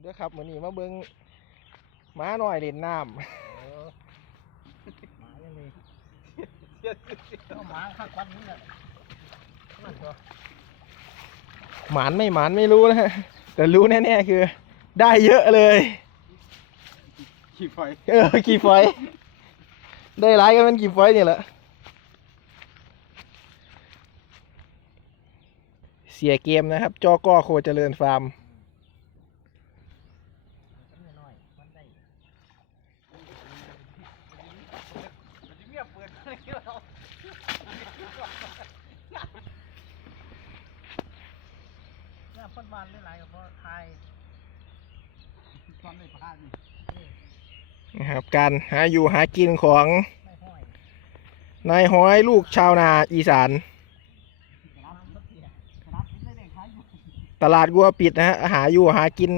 เด้อครับมื้อนี้มาเบิ่งหมาหน่อยเล่นน้หมายังมีเอาหมาข้างควันนี่แหละนั่นตัวำหมานไม่หมานไม่รู้นะฮะแต่รู้แน่ๆคือ ได้เยอะเลย ขี่ไฟเออกี่ฝอย ได้หลายกันเป็นกี่ฝอยนี่แหละเสียเกมนะครับ จอก้อโคเจริญฟาร์ม น้อยมันได้ เงียบเปิดอะไรเรา เนี่ยพ่นบานหลายๆก็เพราะไทยตอนในพานนี่นะครับการหาอยู่หากินของไม่ห้อยนายห้อยลูกชาวนาอีสานน้ำมันเสียกระดับที่ได้เด็กขายอยู่ตลาดกัวปิดนะฮะหาอยู่หากิน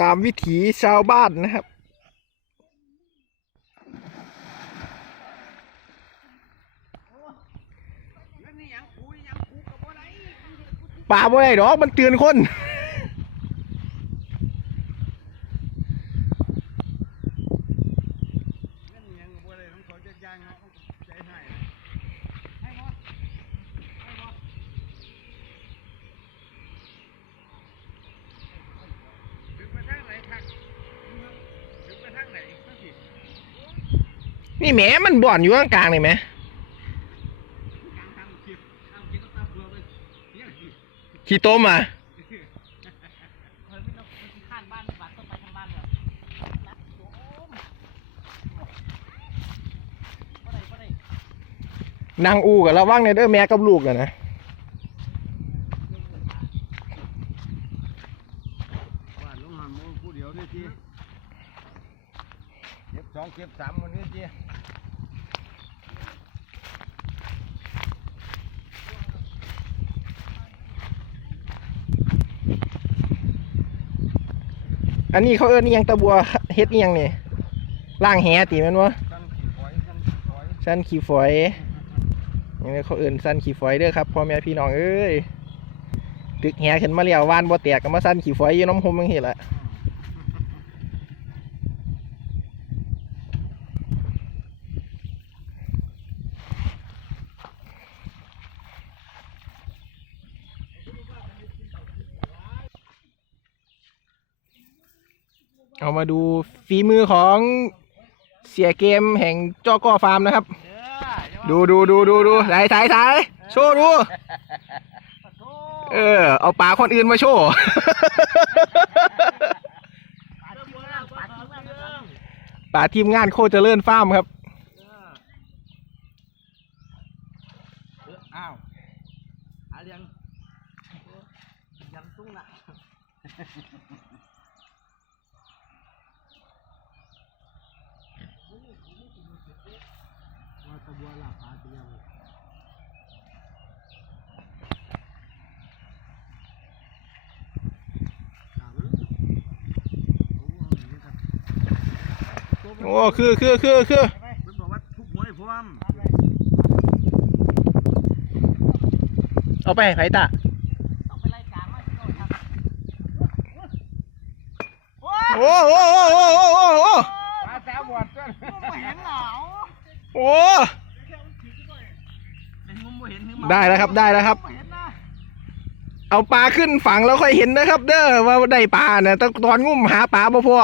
ตามวิถีชาวบ้านนะครับแล้วนี่หยังคุยหยังคุกกับบ่ได้ป่าบ่ได้ดอกมันเตือนคนนั่นหยังบ่ได้ของเขาจะย่างเนาะใจให้ให้บ่ให้บ่ดึกไปทางไหนครับดึกไปทางไหนนั่นสิ นี่แหมมันบ่อนอยู่กลางๆเลยไหมขี้ต้มอะนางอูกับระว่างในเด้อแม่กับลูกเอะนะ ว่าลุงหำมูผู้เดียวนี่ทีเก็บสองเก็บสามวันนี้ที อั นี้เขาเอิ้นนี่ยังตะบัวเฮ็ดนี่ยังนี่ล่างแหตีมันวะสั้นขี่ฝอยสันขี่ฝอยอย่างนี้เขาเอิ้นสั้นขี่ฝอยเด้อครับพ่อแม่พี่น้องเอ้ยตึกแหขึ้นมาเลี้ยววานบ่แตกก็มาสั้นขี่ฝอยอยู่น้ำหมยังเห็นละ เอามาดูฝีมือของเสียเกมแห่งจอก้อฟาร์มนะครับ ดูดูดูดูดูถ่ายถ่ายถ่ายโชว์ดู เออ เอาปลาคนอื่นมาโชว์ปลาทีมงานโคตรเจริญฟาร์มครับ อ้าวหาเลี้ยงยังตุ้งน่ะว่าตะบัวหลับหาเดียวถามมัน โอ้โหนี่ครับโอ้คือคือคือคือมันบอกว่าทุกหวยพร้อมเอาไปให้ไผ่ตาต้องไปไล่กลางมาที่โน่นครับโอ้โอ้โอ้โอ้โอ้โอ้โอ้ปลาแซวบวชด้วยไม่เห็นเหรอโอ้เป็นมุมบ่เห็นถึงได้แล้วครับได้แล้วครับบ่เห็นนะเอาปลาขึ้นฝั่งแล้วค่อยเห็นนะครับ เด้อว่าได้ปลานะตอนตอนงุ่มหาปลาบ่พอ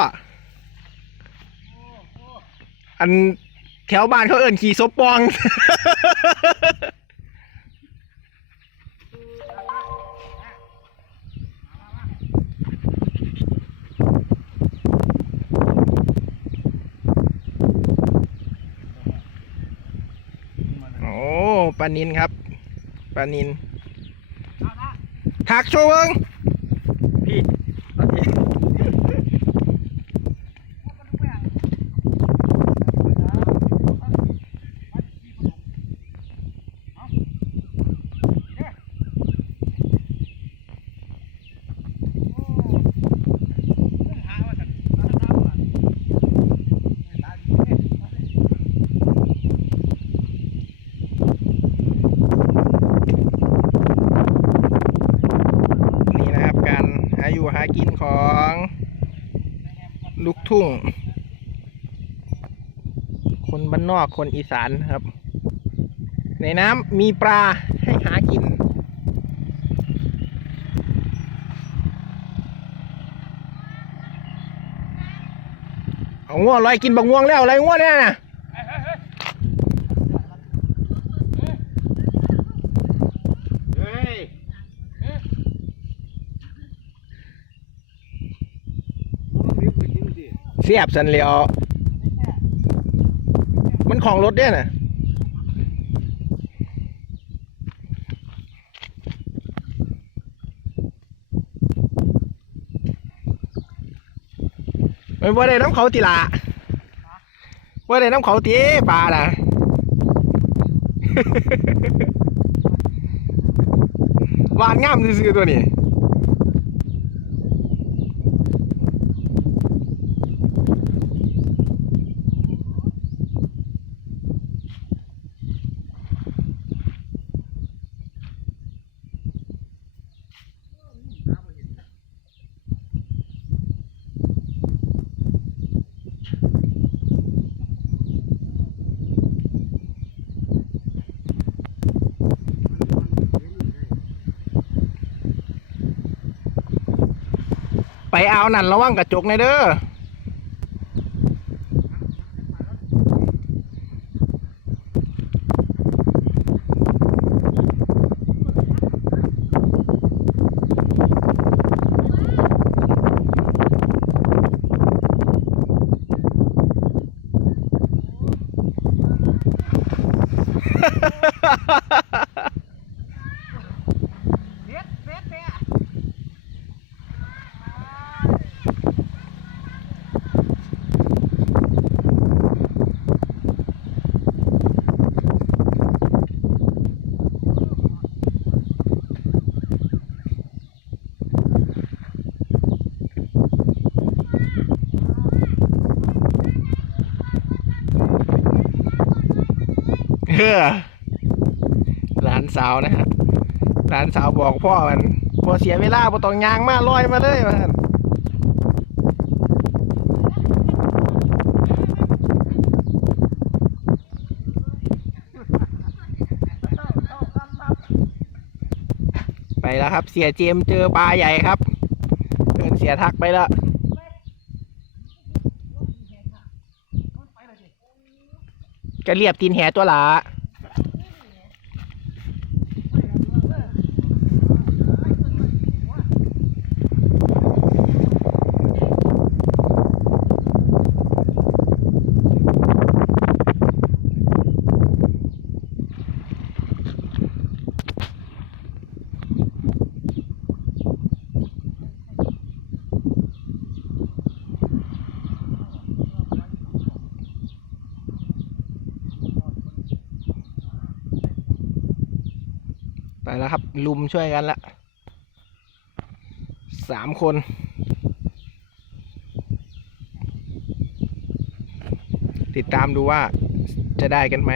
อันแถวบ้านเขาเอิ่นขี่ซบปอง โอ้ปลานินครับปลานินเอาละถักโชว์เบิงพี่โอเค เลูก ทุ่ง คนบ้านนอกคนอีสานครับ ในน้ำมีปลาให้หากิน เอาง่วงลอยกินบักง่วงแล้วอะไรง่วงเนี่ยนะ เฮ้ยมันรีบไปกิน สียบสันเลียวมันของรถเนี่ยนะไม่ว่าได้น้ำเขาติละว่าได้น้ำเขาตีปลาน่ะหวานงามซื่อๆตัวนี้ เอานั่นระวังกระจกในเด้อ เด็ดเด็ดเด็ด เออหลานสาวนะฮะหลานสาวบอกพ่อมันพอเสียเวลาพอต้องยางมาลอยมาเลยมันไปแล้วครับ เสียเจมเจอปลาใหญ่ครับเอินเสียทักไปแล้วก็เรียบตีนแหตัวหลา ไปแลุมช่วยกันละสามคน ติดตามดูว่าจะได้กันไหม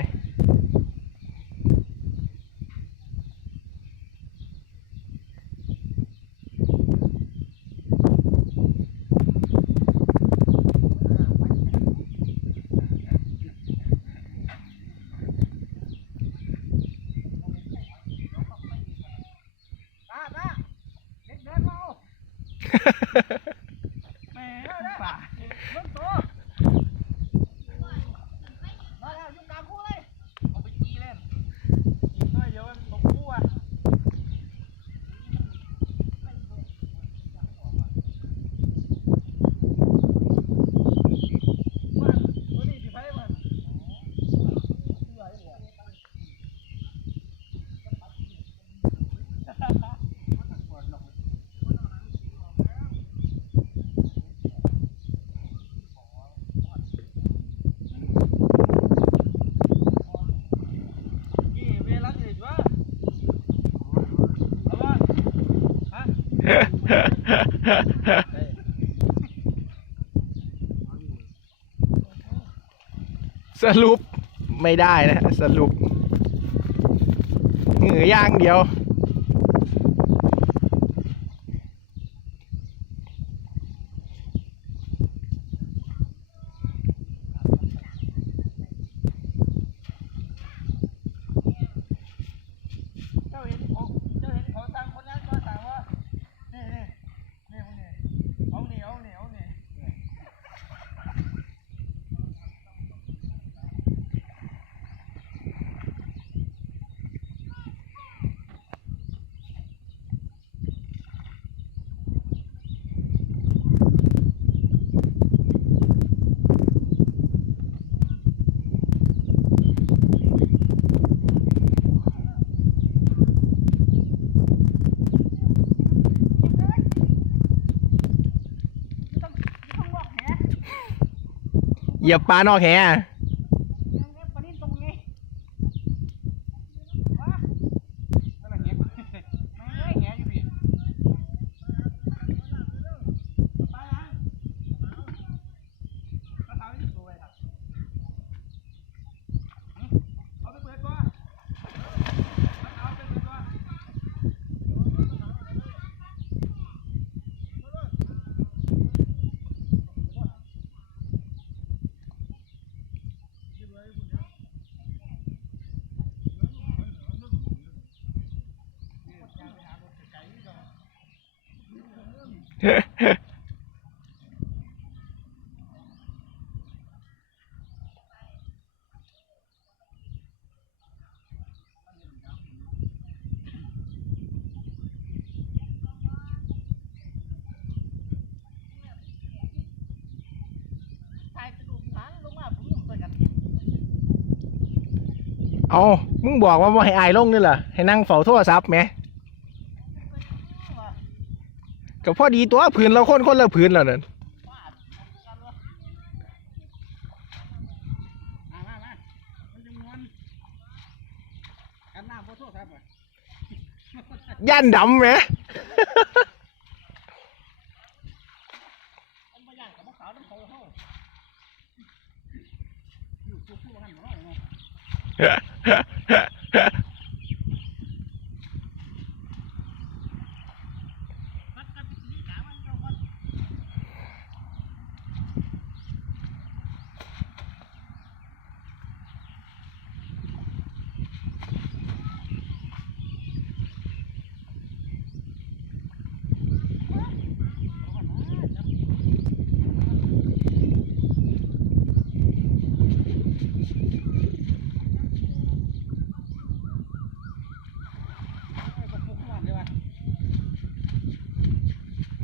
ตาตาเด็ดเด็ดมาเอาแหม่ป่า เบิ่งตัวมาแล้วยุ่งกลางคู่เลยเอาไปจีเล่นอีกหน่อยเดี๋ยวมันตกคู่อะมันตัวนี้สิไปมัน นี่เวลาสิวะเอาวะฮะ สรุปไม่ได้นะ สรุปเหงือย่างเดียว เหยียบปลานอกแห เลี้ยงเลี้ยงปลานิ่มตรงไงวะ นั่นแหละเงี้ย ไม่ได้แหอยู่พี่ไปนะ กระถางนี่สวยครับเอาไปเปิดตัวเอาไปเปิดตัว ตายกระดูกหางลงมาผมเปิดกัน เอามึงบอกว่าบ่ให้อายลงนี่เหรอให้นั่งเฝ้าโทรศัพท์ไหมก็พอดีตัวพื้นเราคนคนละพื้นแล้วนั่นว่ากันวะมามามามันจะม้วนกันหน้าโฟโต้ครับอะย่านดำไหมแก Ha ha ha!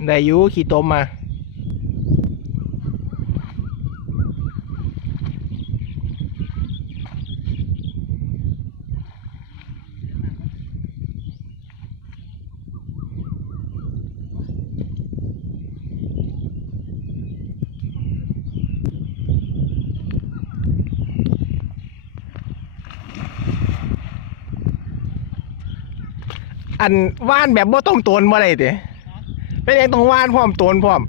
ได้อยูขี่ตมมาอันว่านแบบบ่ต้องตนบ่ได้ติ เป็นยังต้องว่านพร้อมตนพร้อม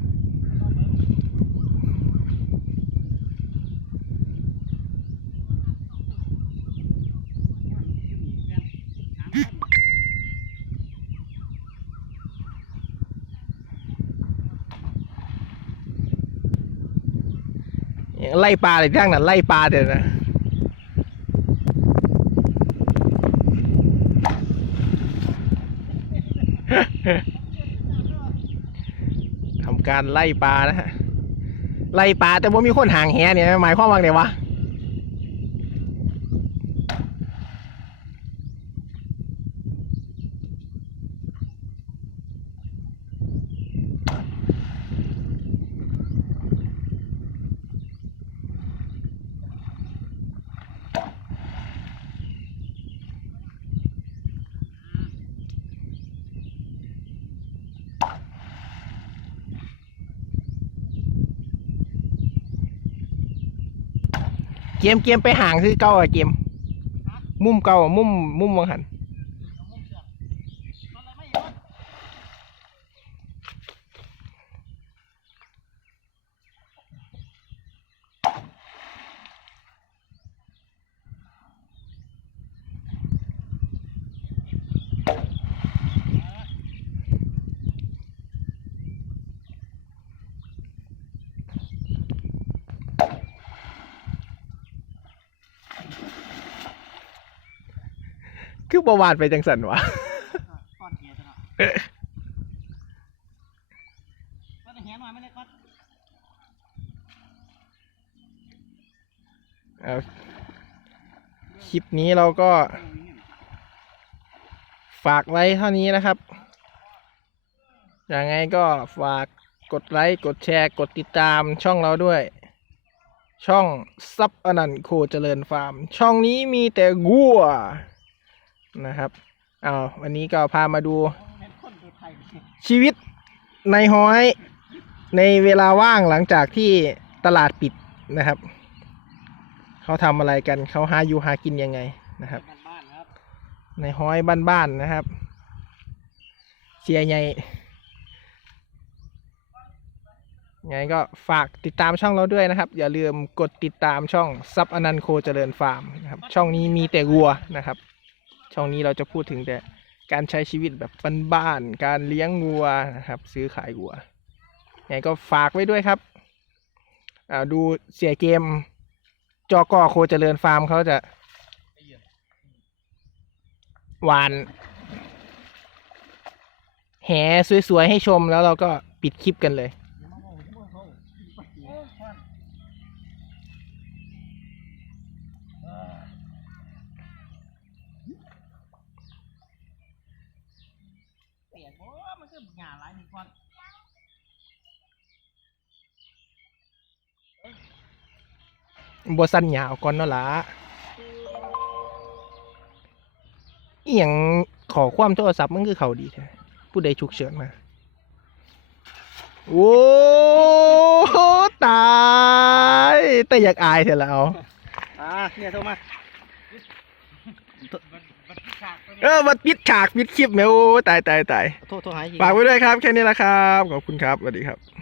ไล่ปลาเลยจ้างน่ะไล่ปลาเดี๋ยวนะ ทำ การไล่ปลานะฮะไล่ปลาแต่ว่ามีคนห่างแหเนี่ยหมายความว่าไงวะ เกมเกมไปห่างคือเก้าอะเกม มุมเก้าอะมุมมุมวังหัน มุมเสือกมันอะไรไม่เห็นวะ คือประวาดไปจังสันวะก้อนเหี้ยจังเนาะก้อนเหี้ยหน่อยไม่ได้ก้อนเอาคลิปนี้เราก็ ฝากไว้เท่านี้นะครับอย่างไงก็ฝากกดไลค์ กดแชร์ กดติดตามช่องเราด้วย ช่องซับอนันต์โคเจริญฟาร์ม ช่องนี้มีแต่งัว นะครับเอาวันนี้ก็พามาดูชีวิตในห้อยในเวลาว่างหลังจากที่ตลาดปิดนะครับ เขาทำอะไรกันเขาหาอยู่หากินยังไงนะครับในห้อยบ้านๆนะครับ เสียใหญ่ไงก็ฝากติดตามช่องเราด้วยนะครับ อย่าลืมกดติดตามช่องซับอนันโคเจริญฟาร์มนะครับช่องนี้มีแต่วัวนะครับ ช่องนี้เราจะพูดถึงแต่การใช้ชีวิตแบบบ้านๆการเลี้ยงวัวนะครับ ซื้อขายวัวไงก็ฝากไว้ด้วยครับอ่าดูเสียเกม จอกอโคเจริญฟาร์มเขาจะหวาน แหสวยๆ ให้ชมแล้วเราก็ปิดคลิปกันเลย เปียกโอ้มันคือหญ้าหลายนี่ก่อนบสั้นยาวก่อนเนาะละเอียงขอความโทรศัพท์มันคือเขาดีแท้ผู้ใดฉุกเฉินมา โอ้ตาย แต่อยากอายเถอะแล้วอ่าเนี่ยโทรมา มันมันพิชากตัวนี้ เออมาปิดฉากปิดคลิปแมวตายตายตายโทรโทรหาอีก ฝากไว้ด้วยครับ แค่นี้แหละครับ ขอบคุณครับสวัสดีครับ